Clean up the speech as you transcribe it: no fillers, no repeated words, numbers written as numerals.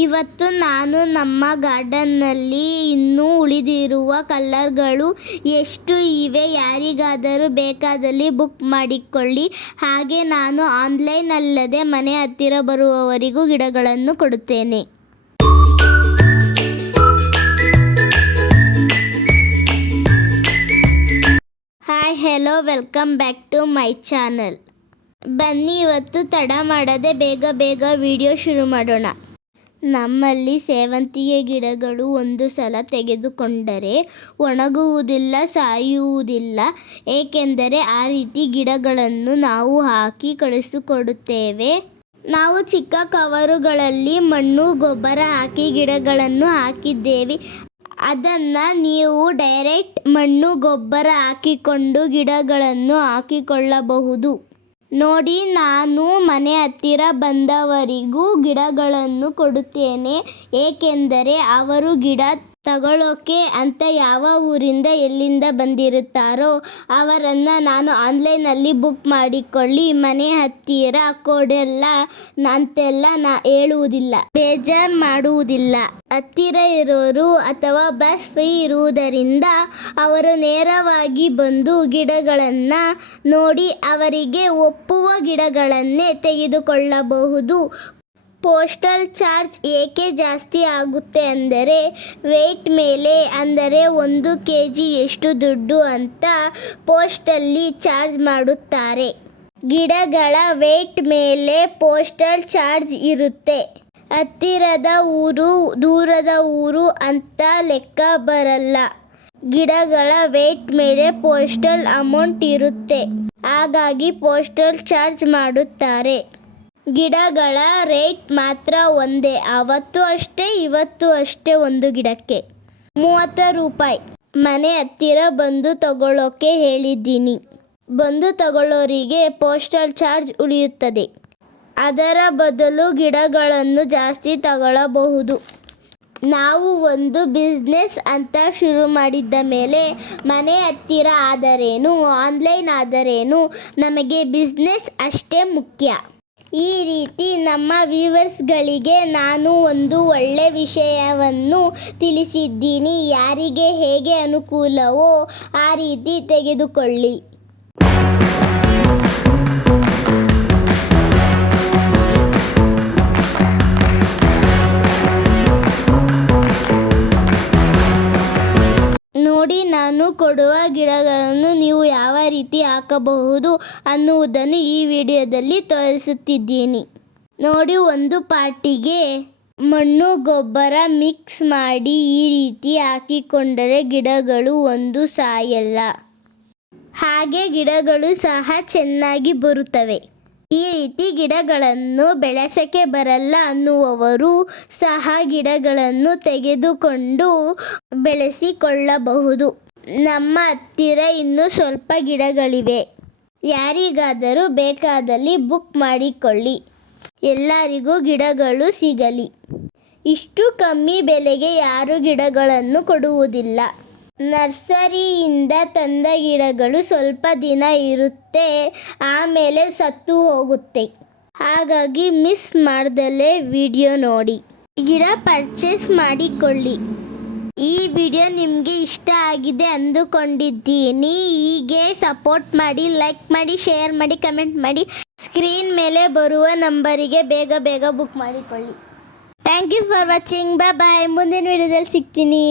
ಇವತ್ತು ನಾನು ನಮ್ಮ ಗಾರ್ಡನ್ನಲ್ಲಿ ಇನ್ನೂ ಉಳಿದಿರುವ ಕಲರ್ಗಳು ಎಷ್ಟು ಇವೆ ಯಾರಿಗಾದರೂ ಬೇಕಾದಲ್ಲಿ ಬುಕ್ ಮಾಡಿಕೊಳ್ಳಿ. ಹಾಗೆ ನಾನು ಆನ್ಲೈನ್ ಅಲ್ಲದೆ ಮನೆ ಹತ್ತಿರ ಬರುವವರಿಗೂ ಗಿಡಗಳನ್ನು ಕೊಡುತ್ತೇನೆ. Hi hello welcome back to my channel. ಬನ್ನಿ ಇವತ್ತು ತಡ ಮಾಡದೆ ಬೇಗ ವಿಡಿಯೋ ಶುರು ಮಾಡೋಣ. ನಮ್ಮಲ್ಲಿ ಸೇವಂತಿಗೆ ಗಿಡಗಳು ಒಂದು ಸಲ ತೆಗೆದುಕೊಂಡರೆ ಒಣಗುವುದಿಲ್ಲ, ಸಾಯುವುದಿಲ್ಲ. ಏಕೆಂದರೆ ಆ ರೀತಿ ಗಿಡಗಳನ್ನು ನಾವು ಹಾಕಿ ಕಳಿಸಿಕೊಡುತ್ತೇವೆ. ನಾವು ಚಿಕ್ಕ ಕವರುಗಳಲ್ಲಿ ಮಣ್ಣು ಗೊಬ್ಬರ ಹಾಕಿ ಗಿಡಗಳನ್ನು ಹಾಕಿದ್ದೇವೆ. ಅದನ್ನು ನೀವು ಡೈರೆಕ್ಟ್ ಮಣ್ಣು ಗೊಬ್ಬರ ಹಾಕಿಕೊಂಡು ಗಿಡಗಳನ್ನು ಹಾಕಿಕೊಳ್ಳಬಹುದು. ನೋಡಿ, ನಾನು ಮನೆ ಹತ್ತಿರ ಬಂದವರಿಗೂ ಗಿಡಗಳನ್ನು ಕೊಡುತ್ತೇನೆ. ಏಕೆಂದರೆ ಅವರು ಗಿಡ ತಗೊಳ್ಳೋಕೆ ಅಂತ ಯಾವ ಊರಿಂದ ಎಲ್ಲಿಂದ ಬಂದಿರುತ್ತಾರೋ ಅವರನ್ನು ನಾನು ಆನ್ಲೈನಲ್ಲಿ ಬುಕ್ ಮಾಡಿಕೊಳ್ಳಿ, ಮನೆ ಹತ್ತಿರ ಕೊಡಲ್ಲ ಅಂತೆಲ್ಲ ಹೇಳುವುದಿಲ್ಲ, ಬೇಜಾರು ಮಾಡುವುದಿಲ್ಲ. ಹತ್ತಿರ ಇರೋರು ಅಥವಾ ಬಸ್ ಫ್ರೀ ಇರುವುದರಿಂದ ಅವರು ನೇರವಾಗಿ ಬಂದು ಗಿಡಗಳನ್ನು ನೋಡಿ ಅವರಿಗೆ ಒಪ್ಪುವ ಗಿಡಗಳನ್ನೇ ತೆಗೆದುಕೊಳ್ಳಬಹುದು. ಪೋಸ್ಟಲ್ ಚಾರ್ಜ್ ಏಕೆ ಜಾಸ್ತಿ ಆಗುತ್ತೆ ಅಂದರೆ ವೆಯ್ಟ್ ಮೇಲೆ, ಅಂದರೆ 1 kg ಎಷ್ಟು ದುಡ್ಡು ಅಂತ ಪೋಸ್ಟಲ್ಲಿ ಚಾರ್ಜ್ ಮಾಡುತ್ತಾರೆ. ಗಿಡಗಳ ವೆಯ್ಟ್ ಮೇಲೆ ಪೋಸ್ಟಲ್ ಚಾರ್ಜ್ ಇರುತ್ತೆ. ಹತ್ತಿರದ ಊರು ದೂರದ ಊರು ಅಂತ ಲೆಕ್ಕ ಬರಲ್ಲ. ಗಿಡಗಳ ವೆಯ್ಟ್ ಮೇಲೆ ಪೋಸ್ಟಲ್ ಅಮೌಂಟ್ ಇರುತ್ತೆ. ಹಾಗಾಗಿ ಪೋಸ್ಟಲ್ ಚಾರ್ಜ್ ಮಾಡುತ್ತಾರೆ. ಗಿಡಗಳ ರೇಟ್ ಮಾತ್ರ ಒಂದೇ, ಅವತ್ತು ಅಷ್ಟೇ ಇವತ್ತು ಅಷ್ಟೇ. ಒಂದು ಗಿಡಕ್ಕೆ 30 ರೂಪಾಯಿ. ಮನೆ ಹತ್ತಿರ ಬಂದು ತಗೊಳ್ಳೋಕೆ ಹೇಳಿದ್ದೀನಿ. ಬಂದು ತಗೊಳ್ಳೋರಿಗೆ ಪೋಸ್ಟಲ್ ಚಾರ್ಜ್ ಉಳಿಯುತ್ತದೆ. ಅದರ ಬದಲು ಗಿಡಗಳನ್ನು ಜಾಸ್ತಿ ತಗೊಳ್ಳಬಹುದು. ನಾವು ಒಂದು ಬಿಸ್ನೆಸ್ ಅಂತ ಶುರು ಮಾಡಿದ್ದ ಮೇಲೆ ಮನೆ ಹತ್ತಿರ ಆದರೇನು ಆನ್ಲೈನ್ ಆದರೇನು ನಮಗೆ ಬಿಸ್ನೆಸ್ ಅಷ್ಟೇ ಮುಖ್ಯ. ಈ ರೀತಿ ನಮ್ಮ ವ್ಯೂವರ್ಸ್ಗಳಿಗೆ ನಾನು ಒಂದು ಒಳ್ಳೆ ವಿಷಯವನ್ನು ತಿಳಿಸಿದ್ದೀನಿ. ಯಾರಿಗೆ ಹೇಗೆ ಅನುಕೂಲವೋ ಆ ರೀತಿ ತೆಗೆದುಕೊಳ್ಳಿ. ನೋಡಿ, ನಾನು ಕೊಡುವ ಗಿಡಗಳನ್ನು ನೀವು ಯಾವ ರೀತಿ ಹಾಕಬಹುದು ಅನ್ನುವುದನ್ನು ಈ ವಿಡಿಯೋದಲ್ಲಿ ತೋರಿಸುತ್ತಿದ್ದೀನಿ. ನೋಡಿ, ಒಂದು ಪಾಟಿಗೆ ಮಣ್ಣು ಗೊಬ್ಬರ ಮಿಕ್ಸ್ ಮಾಡಿ ಈ ರೀತಿ ಹಾಕಿಕೊಂಡರೆ ಗಿಡಗಳು ಒಂದು ಸಾಯಲ್ಲ. ಹಾಗೆ ಗಿಡಗಳು ಸಹ ಚೆನ್ನಾಗಿ ಬರುತ್ತವೆ. ಈ ರೀತಿ ಗಿಡಗಳನ್ನು ಬೆಳೆಸಕ್ಕೆ ಬರಲ್ಲ ಅನ್ನುವವರು ಸಹ ಗಿಡಗಳನ್ನು ತೆಗೆದುಕೊಂಡು ಬೆಳೆಸಿಕೊಳ್ಳಬಹುದು. ನಮ್ಮ ಹತ್ತಿರ ಇನ್ನೂ ಸ್ವಲ್ಪ ಗಿಡಗಳಿವೆ. ಯಾರಿಗಾದರೂ ಬೇಕಾದಲ್ಲಿ ಬುಕ್ ಮಾಡಿಕೊಳ್ಳಿ. ಎಲ್ಲರಿಗೂ ಗಿಡಗಳು ಸಿಗಲಿ. ಇಷ್ಟು ಕಮ್ಮಿ ಬೆಲೆಗೆ ಯಾರೂ ಗಿಡಗಳನ್ನು ಕೊಡುವುದಿಲ್ಲ. ನರ್ಸರಿಯಿಂದ ತಂದ ಗಿಡಗಳು ಸ್ವಲ್ಪ ದಿನ ಇರುತ್ತೆ, ಆಮೇಲೆ ಸತ್ತು ಹೋಗುತ್ತೆ. ಹಾಗಾಗಿ ಮಿಸ್ ಮಾಡ್ದಲೇ ವಿಡಿಯೋ ನೋಡಿ ಗಿಡ ಪರ್ಚೇಸ್ ಮಾಡಿಕೊಳ್ಳಿ. ಈ ವಿಡಿಯೋ ನಿಮಗೆ ಇಷ್ಟ ಆಗಿದೆ ಅಂದುಕೊಂಡಿದ್ದೀನಿ. ಹೀಗೆ ಸಪೋರ್ಟ್ ಮಾಡಿ, ಲೈಕ್ ಮಾಡಿ, ಶೇರ್ ಮಾಡಿ, ಕಮೆಂಟ್ ಮಾಡಿ. ಸ್ಕ್ರೀನ್ ಮೇಲೆ ಬರುವ ನಂಬರಿಗೆ ಬೇಗ ಬುಕ್ ಮಾಡಿಕೊಳ್ಳಿ. Thank you for watching. Bye. ಮುಂದಿನ ವಿಡಿಯೋದಲ್ಲಿ ಸಿಗ್ತೀನಿ.